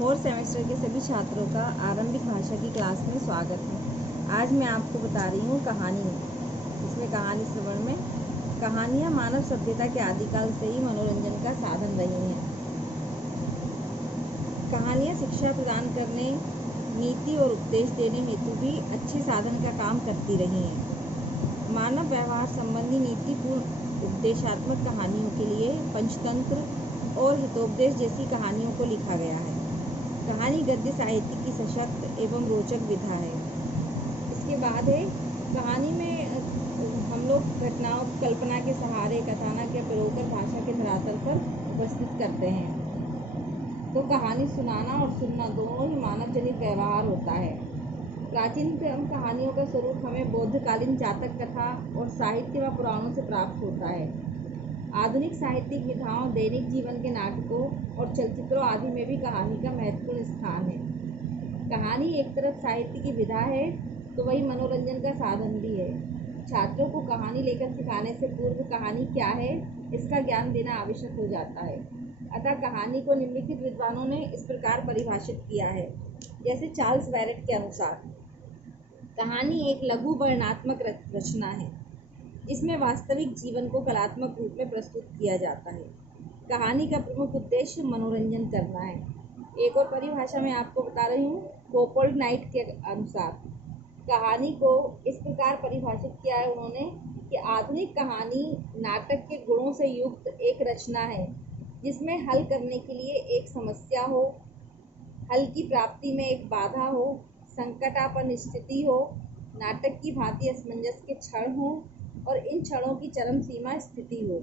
Fourth semester के सभी छात्रों का आरंभिक भाषा की क्लास में स्वागत है। आज मैं आपको बता रही हूँ कहानी। इसमें कहानी श्रवण में कहानियाँ मानव सभ्यता के आदिकाल से ही मनोरंजन का साधन रही हैं। कहानियाँ शिक्षा प्रदान करने, नीति और उपदेश देने हेतु भी अच्छे साधन का काम करती रही हैं। मानव व्यवहार संबंधी नीतिपूर्ण उपदेशात्मक कहानियों के लिए पंचतंत्र और हितोपदेश जैसी कहानियों को लिखा गया है। कहानी गद्य साहित्य की सशक्त एवं रोचक विधा है। इसके बाद है कहानी में हम लोग घटनाओं की कल्पना के सहारे कथानक के प्रयोग कर भाषा के धरातल पर उपस्थित करते हैं। तो कहानी सुनाना और सुनना दोनों ही मानव जनित व्यवहार होता है। प्राचीन कहानियों का स्वरूप हमें बौद्धकालीन जातक कथा और साहित्य व पुराणों से प्राप्त होता है। आधुनिक साहित्यिक विधाओं, दैनिक जीवन के नाटकों और चलचित्रों आदि में भी कहानी का महत्वपूर्ण स्थान है। कहानी एक तरफ साहित्य की विधा है तो वही मनोरंजन का साधन भी है। छात्रों को कहानी लेकर सिखाने से पूर्व कहानी क्या है इसका ज्ञान देना आवश्यक हो जाता है। अतः कहानी को निम्नलिखित विद्वानों ने इस प्रकार परिभाषित किया है। जैसे चार्ल्स बैरेट के अनुसार कहानी एक लघु वर्णनात्मक रचना है जिसमें वास्तविक जीवन को कलात्मक रूप में प्रस्तुत किया जाता है। कहानी का प्रमुख उद्देश्य मनोरंजन करना है। एक और परिभाषा मैं आपको बता रही हूँ कोपोल्ड नाइट के अनुसार कहानी को इस प्रकार परिभाषित किया है उन्होंने कि आधुनिक कहानी नाटक के गुणों से युक्त एक रचना है जिसमें हल करने के लिए एक समस्या हो, हल की प्राप्ति में एक बाधा हो, संकटापन्न स्थिति हो, नाटक की भांति असमंजस के क्षण हो और इन क्षणों की चरम सीमा स्थिति हो।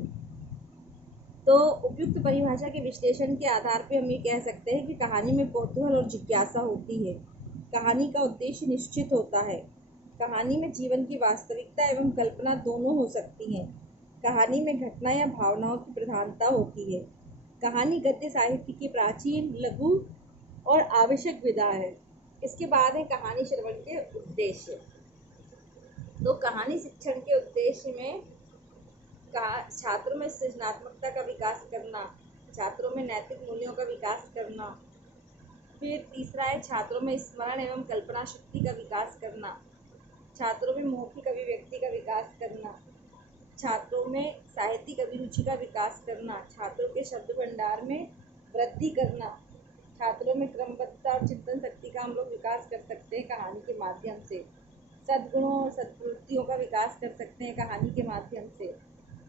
तो उपयुक्त परिभाषा के विश्लेषण के आधार पर हम ये कह सकते हैं कि कहानी में कौतूहल और जिज्ञासा होती है। कहानी का उद्देश्य निश्चित होता है। कहानी में जीवन की वास्तविकता एवं कल्पना दोनों हो सकती हैं। कहानी में घटना या भावनाओं की प्रधानता होती है। कहानी गद्य साहित्य की प्राचीन, लघु और आवश्यक विधा है। इसके बाद है कहानी श्रवण के उद्देश्य। तो कहानी शिक्षण के उद्देश्य में छात्रों में सृजनात्मकता का विकास करना, छात्रों में नैतिक मूल्यों का विकास करना, फिर तीसरा है छात्रों में स्मरण एवं कल्पना शक्ति का विकास करना, छात्रों में मौखिक अभिव्यक्ति का विकास करना, छात्रों में साहित्यिक अभिरुचि का विकास करना, छात्रों के शब्द भंडार में वृद्धि करना, छात्रों में क्रमबद्धता और चिंतन शक्ति का हम लोग विकास कर सकते हैं कहानी के माध्यम से। सद्गुणों और सद्वृत्तियों का विकास कर सकते हैं कहानी के माध्यम से।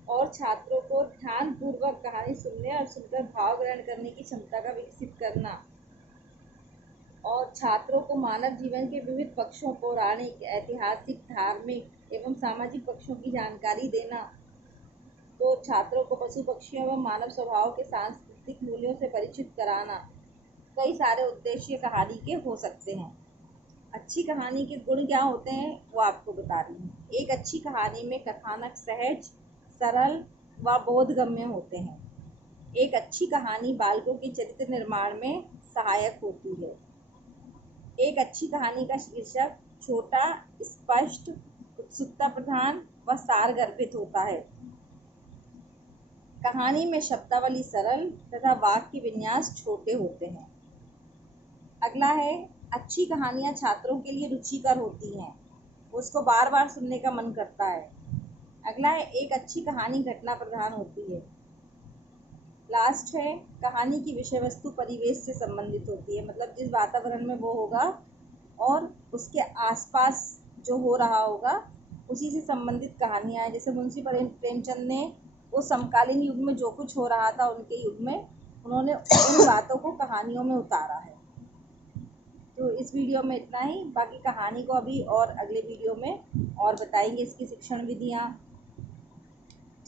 और छात्रों को ध्यानपूर्वक कहानी सुनने और सुनकर भाव ग्रहण करने की क्षमता का विकसित करना और छात्रों को मानव जीवन के विविध पक्षों, पौराणिक, ऐतिहासिक, धार्मिक एवं सामाजिक पक्षों की जानकारी देना। तो छात्रों को पशु पक्षियों एवं मानव स्वभाव के सांस्कृतिक मूल्यों से परिचित कराना। कई सारे उद्देश्य कहानी के हो सकते हैं। अच्छी कहानी के गुण क्या होते हैं वो आपको बता रही हूँ। एक अच्छी कहानी में कथानक सहज, सरल व बोधगम्य होते हैं। एक अच्छी कहानी बालकों के चरित्र निर्माण में सहायक होती है। एक अच्छी कहानी का शीर्षक छोटा, स्पष्ट, उत्सुकता प्रधान व सारगर्भित होता है। कहानी में शब्दावली सरल तथा वाक्य विन्यास छोटे होते हैं। अगला है अच्छी कहानियाँ छात्रों के लिए रुचिकर होती हैं, उसको बार बार सुनने का मन करता है। अगला है एक अच्छी कहानी घटना प्रधान होती है। लास्ट है कहानी की विषय वस्तु परिवेश से संबंधित होती है, मतलब जिस वातावरण में वो होगा और उसके आसपास जो हो रहा होगा उसी से संबंधित कहानियाँ हैं। जैसे मुंशी प्रेमचंद ने वो समकालीन युग में जो कुछ हो रहा था उनके युग में उन्होंने उन बातों को कहानियों में उतारा है। तो इस वीडियो में इतना ही, बाकी कहानी को अभी और अगले वीडियो में और बताएंगे इसकी शिक्षण विधियाँ,